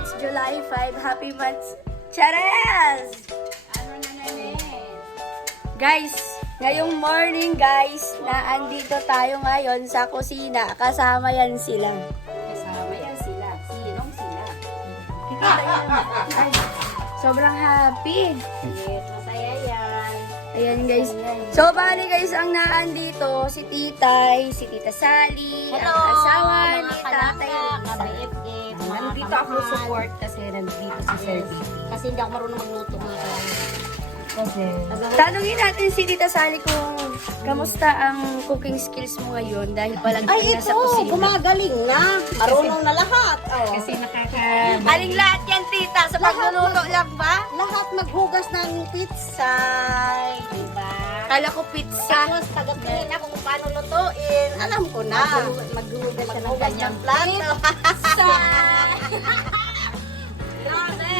it's July 5. Happy months. Chares! Guys, ngayong morning guys, na andito tayo ngayon sa kusina. Kasama yan sila. Sinong sila? Ay, sobrang happy. Yes, masaya yan. Ayan guys. So, bali guys, ang naandito, si Titay, si Tita Sally, Hello, ang asawa mga ni kalaka, Tatay. ka-BFF, mga Nandito ako kamahal. support kasi nandito si Sir B. Kasi hindi ako marunong magluto mga kalaka. Kasi Tanungin natin si Tita Sally kung kamusta ang cooking skills mo ngayon dahil palang Ay, nasa ito, kusina. gumagaling na. Marunong na lahat. Oh. kasi nakaka Aling lahat yan, Tita, sa pagluluto lang ba? Lahat maghugas ng pizza. Diba? Kala ko pizza. Tapos, tagapilin ako kung paano lutuin. Alam ko na. maghuhugas siya ng Maghugas kanyang ng plato. Grabe.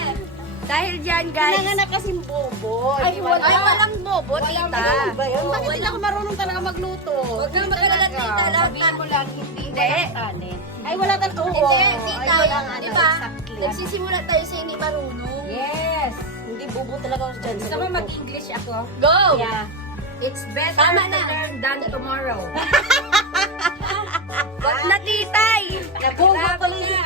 Dahil dyan, guys. Kailangan na kasing bobo. Ay, di ba? wala. Ay, walang bobo, Tita. Ano ba yun? Oo, Bakit hindi ako marunong talaga magluto? Huwag kang mag-alala, Tita. sabihin mo lang hindi walang talent. Ay, wala talaga. Oo. Hindi, Ay, Tita. wala nga, Di ba? exactly. Nagsisimula tayo sa hindi marunong. Yes. Hindi bobo talaga ako dyan. Gusto mo mag-English ako? Go! Yeah. It's better Tama to na. learn than tomorrow. Wag na, Titay. Nabugo tuloy si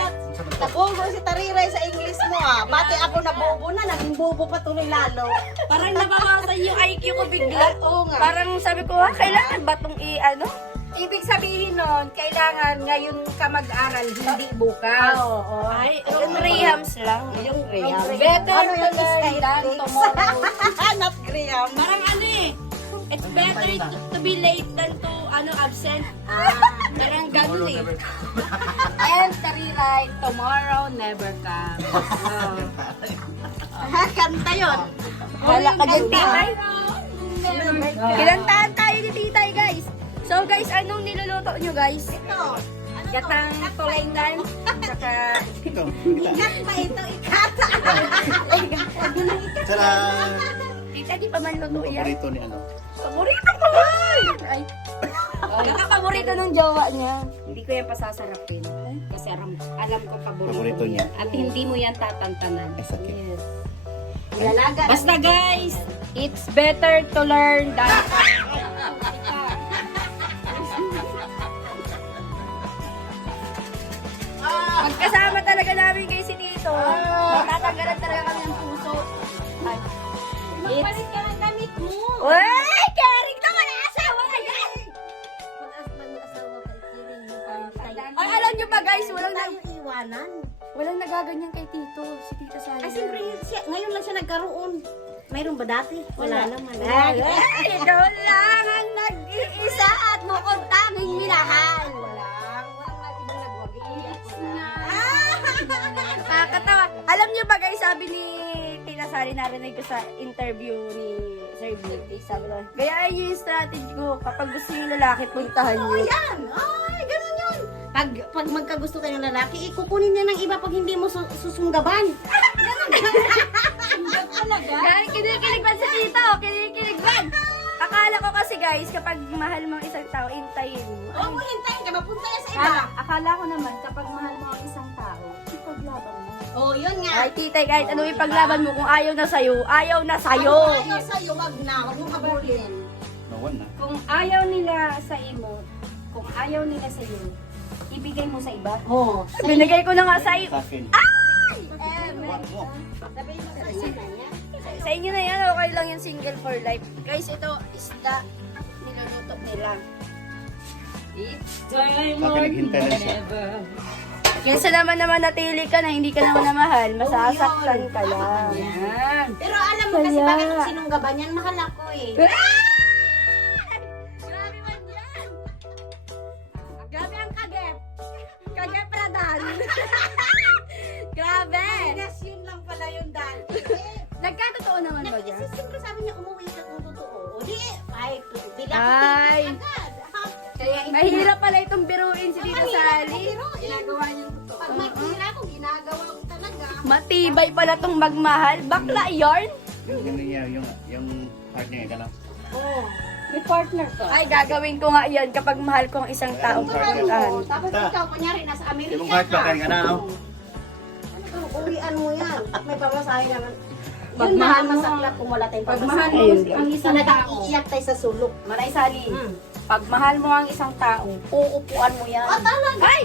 Nabugo si Tariray sa English mo ah. Pati ako nabobo na, naging bobo pa tuloy lalo. Parang nabawasan yung IQ ko bigla. Oo nga. Parang sabi ko, kailangan ba itong i-ano? Ibig sabihin nun, kailangan ngayon ka mag-aral, hindi bukas. Oo. Ay, yung Rehams lang. Yung Graham. Better Ano to yung learn Skype than fix? tomorrow. Not Graham. Parang ano eh. It's better to be late than to absent. Parang ganun eh. And Tariray, tomorrow never comes. Kanta yun. Wala ka dyan, Titay. Kinantahan tayo ni Titay, guys. So, guys, anong niluluto nyo, guys? Ito. Gatang tulingan, saka Ikat pa ito, ikat. Sarang Tita, di pa man luto yan. paborito ni ano. Paborito ko! Ay. Kaka-paborito ng jowa niya. hindi ko yan pasasarapin. Kasi alam ko paborito Paborito mo niya. yan. At hindi mo yan tatantanan. It's okay. Yes. Ilalaga. Basta guys, it's better to learn than... Pagkasama talaga namin kay si Tito, matatanggalan talaga kami ng puso. Ay. Magpalit ka ng damit mo. Uy! Caring naman ang asawa na yan! Mag-asawa kay Kiring mo parang tayo. Ay, alam nyo ba guys, Tayo iwanan. walang nagaganyan kay Tito, si Tita Sally. Ay, siyempre, ngayon lang siya nagkaroon. Mayroon ba dati? Wala naman. Ay, ikaw lang ang nag-iisa at mukhang tanging minahal. Walang ibang nagwagi. Nakakatawa. Alam niyo ba guys, sabi ni Tina Sally, narinig ko sa interview ni Sir Beauty, sabi ko, kaya yun yung strategy ko, kapag gusto yung lalaki, puntahan Oo, niyo. yan. Ay, ganun yun. Pag magkagusto kayo ng lalaki, kukunin niya ng iba pag hindi mo susunggaban. Yan, kinikilig ba si Tito? Kinikilig ba? Akala ko kasi guys, kapag mahal mo ang isang tao, intayin mo. Huwag mo hintayin ka, mapunta yan sa iba. Akala ko naman, kapag mahal mo ang isang tao, ipaglaban mo. Oh, yun nga. Ay, titay, kahit anong ipaglaban mo, kung ayaw na sa'yo, ayaw na sa'yo. Kung ayaw sa'yo, wag na. Wag mo habulin. Nawan na. Kung ayaw nila sa imo, kung ayaw nila sa iyo, ibigay mo sa iba. Oh. Binigay ko na nga sa'yo. Sa akin. Sabihin mo sa kanya na niya. Sa inyo na yan, okay lang yung single for life. Guys, ito, isda, niluluto nila. It's Sa time akin, naghintay lang siya. Kesa naman natili ka na hindi ka naman namahal, masasaktan ka lang. Yan. Pero alam mo kasi Kaya. bakit ang sinunggaban yan? Mahal ako eh. Grabe man yan! Grabe ang kagep! Kagep Radan! Grabe! Yes, yun lang pala yung dahil. Nagkatotoo naman ba Kasi dyan? siyempre sabi niya umuwi ka kung totoo. O di, ay, bila ko Ay. agad. Kaya Mahirap pala itong biruin si Tita Sally. ginagawa niyo totoo. Pag may pira ko, ginagawa ko talaga. Matibay pala itong magmahal. Bakla yarn? Yung partner niya, gano'n. Oo. May partner ka. Ay, gagawin ko nga yan kapag mahal ko ang isang taong Mahal pupuntahan. mo. Tapos ikaw, kunyari, nasa Amerika Yung heart ba kayo ka na, no? Ano ka, uwi Urian mo yan. May pamasahe naman. Pag Yun mahal na, mo- masaklap kung wala tayong Pag pamasahe. mahal mo ang isang tao, Iiyak tayo sa sulok. Manay Sally, pag mahal mo ang isang tao, uupuan mo yan. Talaga? Ay!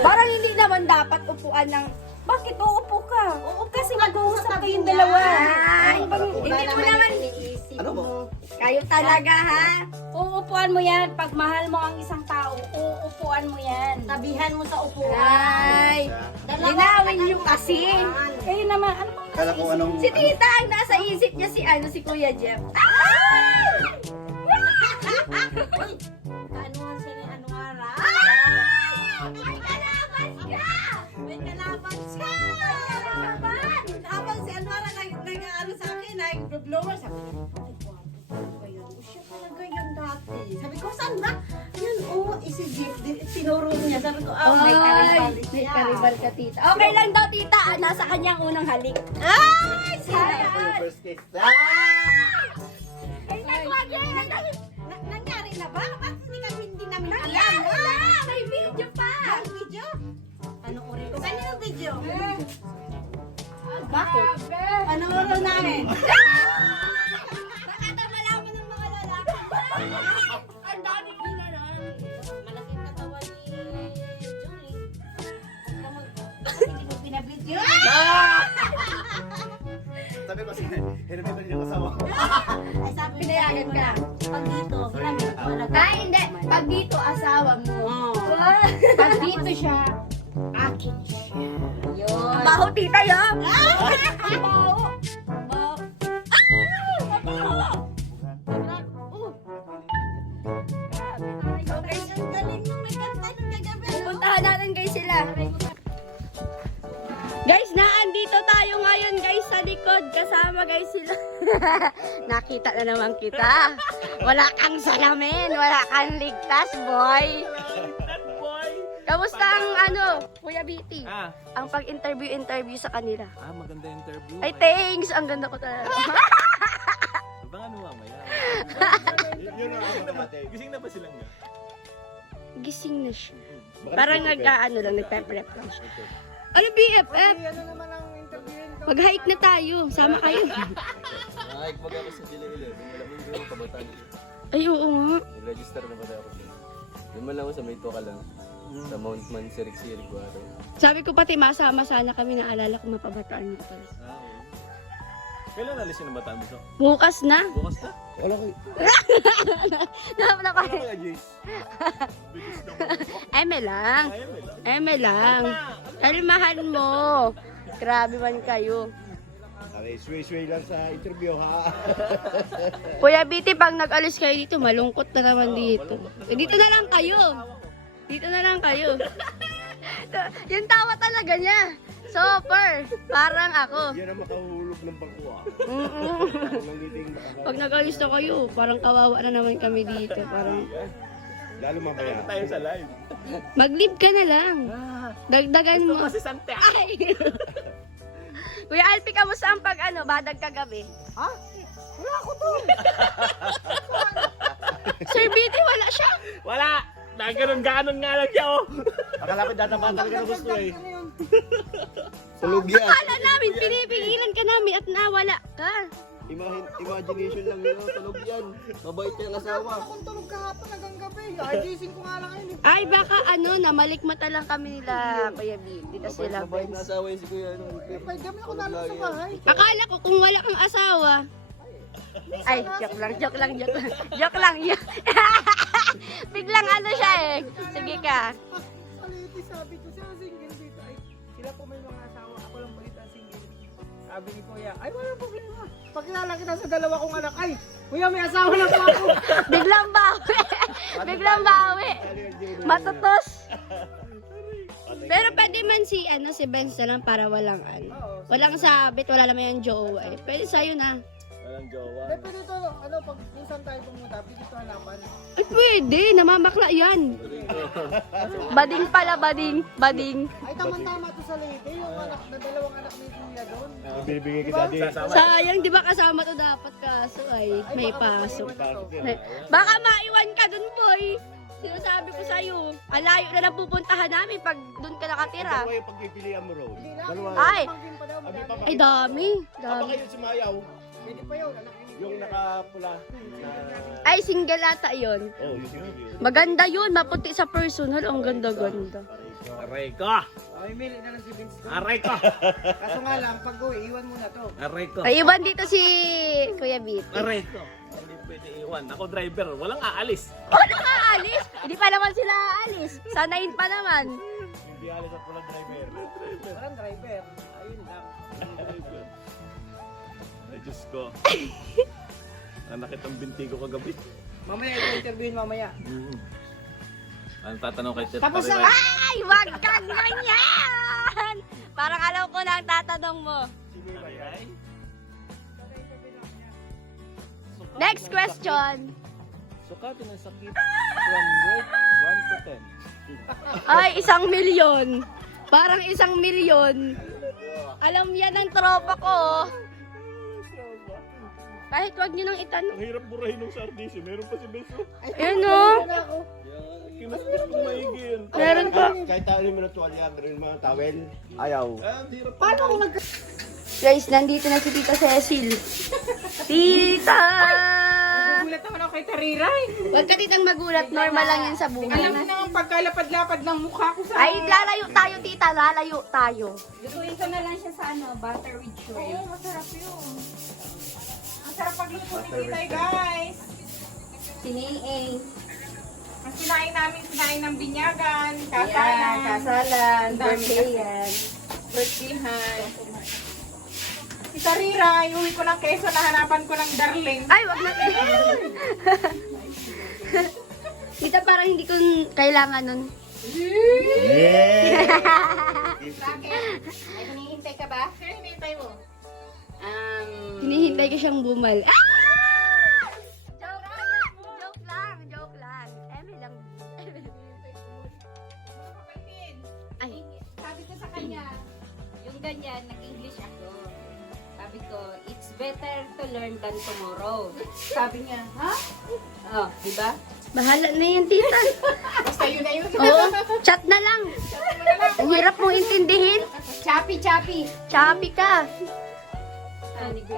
Parang hindi naman dapat upuan ng... Bakit uupo ka? Oo, Kasi mag-uusap kayong dalawa. Ay, hindi mo naman... iniisip Ano mo? mo. Kayo talaga, ha? Uupuan mo yan. Pag mahal mo ang isang tao, uupuan mo yan. Tabihan mo sa upuan. Ay! Linawin niyo kasi. Kayo naman, ano bang Kala ko anong... Si tita, ang nasa isip niya si Kuya Jeff. Ay! Kaanuhan siya ni Anwara. May kalaban ka! May kalaban siya! Habang si Anwara nag-ano sa akin, nag-blower, sabi niya, ay, guwapo talaga yun. O, siya talaga yun dati. Sabi ko, saan ba? Yan, si Jeep, tinuro niya. Sabi ko, may karibal May siya. karibal ka, tita. Okay lang daw, tita. Nasa kanyang unang halik. Ay! Sayang! First kiss. Ay, nagwagi! Nangyari na ba? Bakit hindi namin alam? Nangyari na! May video pa! Ang video? Anong uri ko? Saan yung video? Bakit? Ano oras namin? Bakit ang malaman ng mga lalaki? Ang dami ginanon. Malaking katawan ni Julie. Bakit hindi mo pinabidyo? Sabi ko kasi, hinapin ko rin yung kasama ko. Ay, sabi Pinayagan ka. Pag dito, hinamit ko na. Ay, hindi. Pag dito, asawa mo. Pag dito siya, Akin siya. Yun. Ang baho, tita, yun. Ang baho. Ang baho. Ang baho. Okay, Ang galing yung may kanta ng gagabi. pupuntahan natin guys sila. Guys, naandito tayo ngayon guys sa likod. Kasama guys sila. Nakita na naman kita. Wala kang salamin. Wala kang ligtas, boy. Kamusta ang Kuya BT? Ang pag-interview sa kanila. Maganda yung interview. Ay, thanks! Ang ganda ko talaga. Abangan mo mamaya. Yun ang Gising na ba silang nga? Gising na siya. Parang lang, nagpe-prep lang siya. Ano BFF? Mag-hike na tayo. Sama kayo. Ay, mag-ako sa Dila-Ila. Wala mo yung kabataan. Ay, oo nga. Nag-register na ba tayo ako? Naman lang ako sa may ka lang. Sa Mount Mansirik-Sirik ko araw. Sabi ko pati masama sana kami, naalala ko mapabataan mo pala. Okay. Kailan alisin ang bataan mo siya? Bukas na. Bukas na? Wala ko. Napaka. Kaya Jace. Bilis na mo. Eme lang. Ayaw mo lang. Eme lang. Kalmahan mo. Grabe man kayo. Aray, sway-sway lang sa interview, ha? Kuya BT, pag nag-alis kayo dito, malungkot na naman dito. Eh, dito na lang kayo. Dito na lang kayo. Yung tawa talaga niya. Super. Parang ako. Yan ang makahulog ng bangko, ha? Pag nag-alis na kayo, parang kawawa na naman kami dito. Parang Lalo mamaya. Tayo sa live. mag-leave ka na lang. Dagdagan mo. Kasi Sante. Ay! Kuya Alpi, kamusta ang badag kagabi? Ha? Wala ako doon. Sir BT, wala siya. Wala! Nagkaroon-ganon nga lang siya, oh. Akala ko datapan talaga na gusto, eh. Tulog yan. Akala namin, pinipigilan ka namin at nawala ka. Imagination lang yun. Tulog yan. Mabait yung asawa. Akong tulog kahapon hanggang gabi. Gising ko nga lang ngayon. Ay, baka namalikmata lang kami nila, Kuya BT. Kasi sila Mabait na friends. asawa yun si Kuya. May gabi ako nalang sa bahay. Akala ko kung wala kang asawa. Ay, joke lang. Joke lang. Biglang siya eh. Sige ka. Aliti, sabi ko sila single dito. Ay, sila po may mga asawa. Ako lang palit ang single. Sabi ni Kuya, ay wala problema. Pagkilala kita sa dalawa kong anak, ay, Kuya may asawa na po ako. Biglang bawi. Matutos. Pero pwede man si Benz na lang para walang walang sabit, wala naman yung jowa eh. Pwede sa'yo na. Walang jowa. Eh, pwede ito, pag minsan tayo pumunta, pwede ito hanapan. Ay, pwede. Namamakla yan. Bading pala, bading. Ay, tama-tama to sa lady, yung anak, na dalawang anak ni Kuya doon. Bibigyan kita din. Sayang, di ba kasama to dapat kaso ay may pasok. Baka maiwan ka dun, boy. Sinasabi ko sa'yo. Ang layo na lang pupuntahan namin pag doon ka nakatira. Dalawa yung pagpipilian mo, Rose. Dalawa. Ay! Abi, papa, Ay, dami. papa Dami. kayo sumayaw. Yung nakapula. Ay, single ata yun. Oh, yung single. Maganda yun. Maputi sa personal. Ang ganda-ganda. Aray ka! Ay, mili na lang si Vince. Aray ka! Kaso nga lang, pag uwi, iwan mo na to. Aray ka! Ay, iwan dito si Kuya Beat. Aray ka! Hindi pwede iwan. Ako driver, walang aalis. Ano nga alis? Hindi pa naman sila aalis. Sanayin pa naman. Hindi alis at walang driver. Walang driver. Ayun lang. Ay, Diyos ko. Nakit ang binti ko kagabi. Mamaya, i-interviewin mamaya. Ang tatanong kay Tet Tapos Pariway. na! Ay, wag kang ganyan! Parang alam ko na ang tatanong mo. Next question. Sukatin ang sakit from rate 1 to 10. Ay, 1,000,000. Parang 1,000,000. Alam yan ang tropa ko. Kahit wag nyo nang itanong. Ang hirap burahin ng sardis eh. Meron pa si Beso. Ayun o. Kinuspis kong maigi yun. Meron pa. Kahit tayo mo na tuwalya, meron mga tawel. Ayaw. Ang hirap. Paano kung Guys, nandito na si Tita Cecil. Tita! Gulat naman ako kay Tariray. Huwag ka titang magulat. Normal lang yan sa Alam buhay. mo naman pagkalapad-lapad ng mukha ko sa... Ay, lalayo tayo, Tita. Lalayo tayo. Lutuin ko na lang siya sa butter with Oo, shrimp. masarap yun. Masarap pagluto ni Titay, guys. Siniing. Ang sinain ng binyagan, Ayan, kasalan, kasalan, birthday yan. birthdayan. Si Tariray, uwi ko ng keso na hanapan ko ng darling. Ay, wag na. Tita, parang hindi ko kailangan nun. Bakit? Ay, hinihintay ka ba? Kaya hinintay mo. Hinihintay ko siyang bumal. Ah! Joke lang! Joke lang! Joke lang. Eme lang. Ay. Sabi ko sa kanya, yung ganyan, nag-English ako. Sabi ko, it's better to learn than tomorrow. Sabi niya, ha? Oh, di ba? Bahala na yan, Tita. Basta yun na yun. Oo, chat na lang. Ang hirap mong intindihin. Chappy. Choppy ka. Good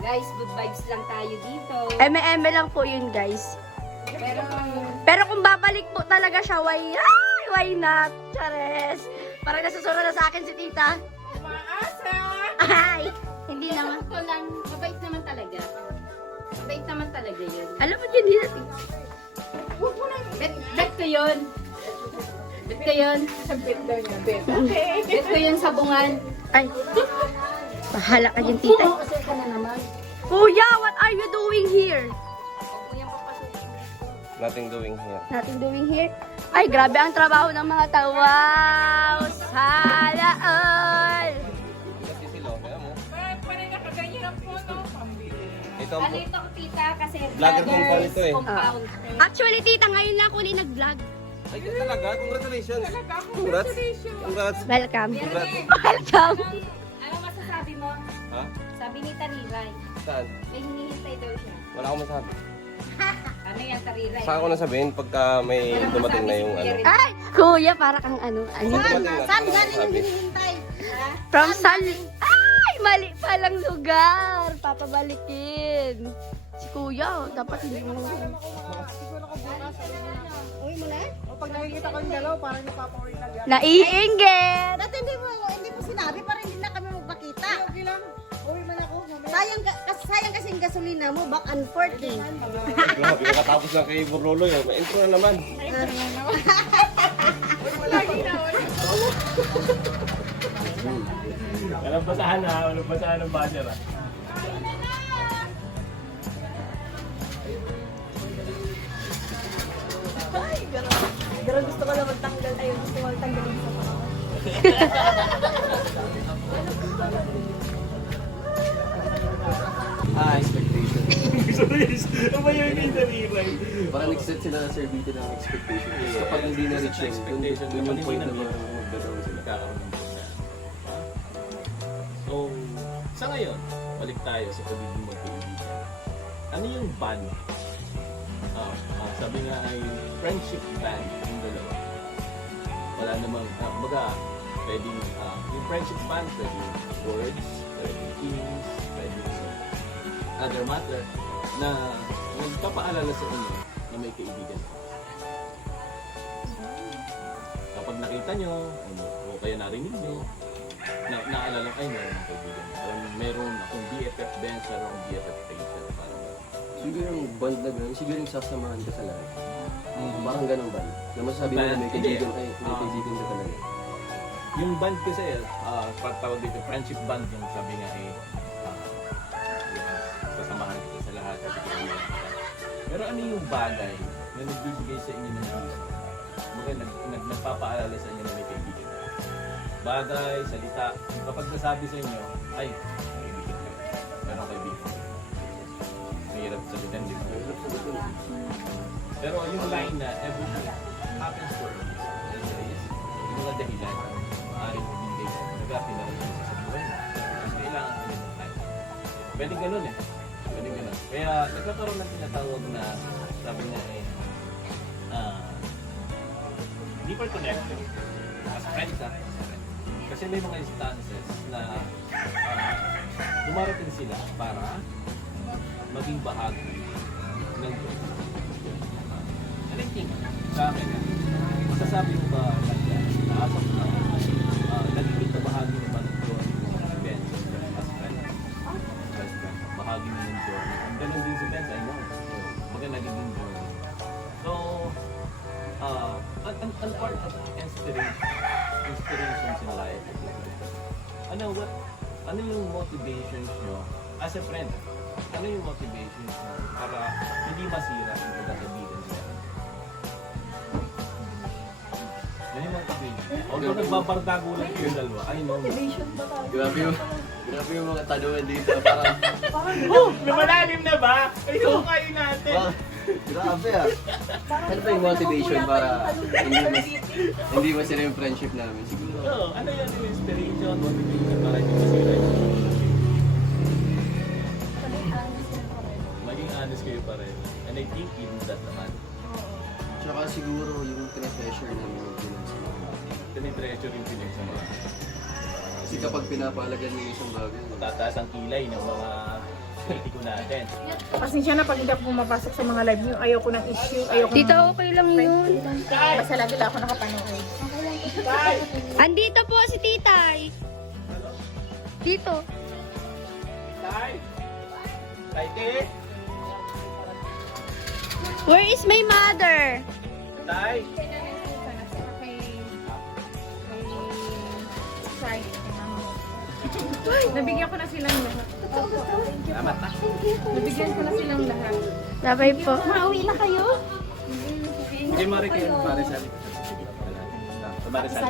guys, good vibes lang tayo dito. Eme-eme lang po yun, guys. Pero, Pero kung babalik po talaga siya, why not? Chares. Parang nasusunod na sa akin si Tita. Umaasa. Ay, hindi naman. ko lang, mabait naman talaga. Mabait naman talaga yun. Alam mo yun, Tita. Bet ko yun. Bet ko yun. Bet daw niya, bet. Okay. Bet ko yun sa bungan. Ay, bahala ka dyan, Tita. Kasi ka na naman. Kuya, what are you doing here? Huwag mo yung papasukin. Nothing doing here. Nothing doing here. Ay, grabe ang trabaho ng mga tao. Wow! Sana all! Kasi sila, kaya mo. Parang nakaganyan ang puno. Pambili. Ito Ano ito, tita? Kasi Vlogger company ito eh. compound. Actually, Tita, ngayon lang ako nag-vlog. Ay, talaga? Congratulations. Congrats. Congrats. Welcome. Congrats. Welcome. Ano masasabi mo? Ha? Sabi ni Tariray, Saan? may hinihintay daw siya. Wala akong masabi. Ano yan, Tariray? Saan ko na sabihin pagka may dumating na yung ano? Ay, kuya, para kang ano. Dumating na. Saan galing ang Sabi. hinihintay? From San... Ay, mali palang lugar. Papabalikin. Si kuya, dapat hindi mo... Uwi mo na? O pag nakikita ko yung dalaw, parang napapauwi na gano'n. Naiinggit. Dati hindi mo sinabi para hindi na kami magpakita. Okay lang. Uwi man ako. Mamaya. Sayang kasi yung gasolina mo, back and forth eh. Grabe, nakatapos lang kay Borlolo yun. May intro na naman. Walang basahan ha. Walang basahan ng banner ha. Pero gusto ko lang magtanggal, ayun, gusto ko magtanggalin sa mga. Expectation. Serious. Ano ba yun yung nariray? Parang nag-set sila na Sir Vito ng expectation. Tapos kapag hindi na-reach yun, dun yung point na magdadawin sila. So, sa ngayon, balik tayo sa pagiging magkaibigan. Ano yung ban Sabi nga ay friendship band yung dalawa. Wala namang, baga, pwedeng, yung friendship band, pwedeng words, pwedeng things, pwedeng other matter, na nagpapaalala sa inyo na may kaibigan. Kapag nakita nyo, o kaya narinig nyo, naalala kayo meron ng kaibigan. Meron akong BFF Benz, meron akong BFF Patient. Siguro yung band na gano'n, siguro yung sasamahan ka sa lahat. Parang gano'ng band. Na masasabi mo na may kaibigan kayo, may kaibigan ka talaga. Yung band kasi, tawag dito, friendship band yung sabi nga sasamahan kita sa lahat. Pero ano yung bagay na nagbibigay sa inyo ng peace? Nagpapaalala sa inyo na may kaibigan. Bagay, salita, kapag nasabi sa inyo, ay, kaibigan kayo. Meron kaibigan. Mahirap sabihin, di ba? Pero yung line na everything happens for a reason is yung mga dahilan maaaring magbigay sa nag-api na rin sa buhay mo. Kasi kailangan ko ng time. Pwede ganun eh. Pwede ganun. Kaya nagkakaroon ng tinatawag na sabi nga deeper connection as friends kasi may mga instances na dumarating sila para maging bahagi ng group. And I think, sa akin, masasabi mo ba naasap na nagiging na bahagi na ba ng journey ng events as friends? Best friend, bahagi na ng journey. Ang ganun din si Benz, I know. Baga nagiging journey. So, an part of inspirations in life. Ano yung motivations nyo as a friend? Ano yung motivations nyo para hindi masira yung pagkakabigan nyo? Ano yung motivation? Although nagbabardago lang yung dalawa, I know. Grabe yung mga tanungan dito. Parang, Lumalalim na ba? Ito kayo natin. grabe ah. Ano ba yung motivation para hindi masira yung friendship namin? Siguro. Oo, ano yan yung inspiration, motivation para hindi masira yung friendship? Maging honest kayo pa rin. And I think even that naman. Tsaka siguro yung treasure namin yung pinagsama. Tinitreasure yung pinagsama. Kasi kapag pinapalagan mo yung isang bagay, Tataas ang kilay ng mga kritiko natin. Pasensya na pag hindi ako pumapasok sa mga live niyo. Ayoko ng issue. Ayoko Tita, okay lang yun. Basta lagi lang ako nakapanood. Andito po si Titay. Dito. Tay! Tay, Tay! Where is my mother? Tay! Nabigyan ko na silang lahat. Salamat na. Nabigyan ko na silang lahat. Bye po. Mauwi na kayo? Hindi Maricel, Maricel. Maricel.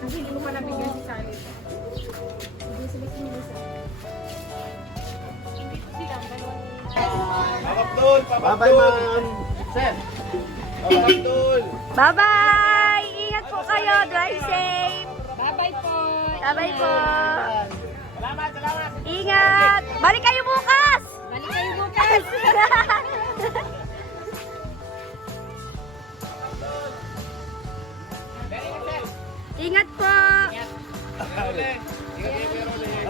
Kasi hindi ko pa nabigyan si Sally. Bye-bye, ma'am! Sir! Abdul! Bye-bye! Ingat po kayo. Drive safe. Bye-bye po. Bye-bye po. Salamat! Ingat! Balik kayo bukas! Balik kayo bukas. Ingat po.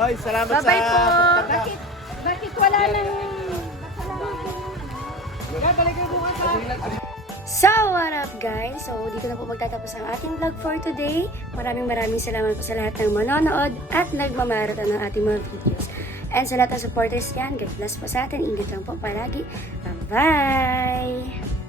Ay, salamat Bye-bye po. Bakit wala nang... So, what up guys? So, dito na po magtatapos ang ating vlog for today. Maraming salamat po sa lahat ng manonood at nagmamarathon ng ating mga videos. And sa lahat ng supporters yan, God bless po sa atin. Ingat lang po palagi. Bye-bye!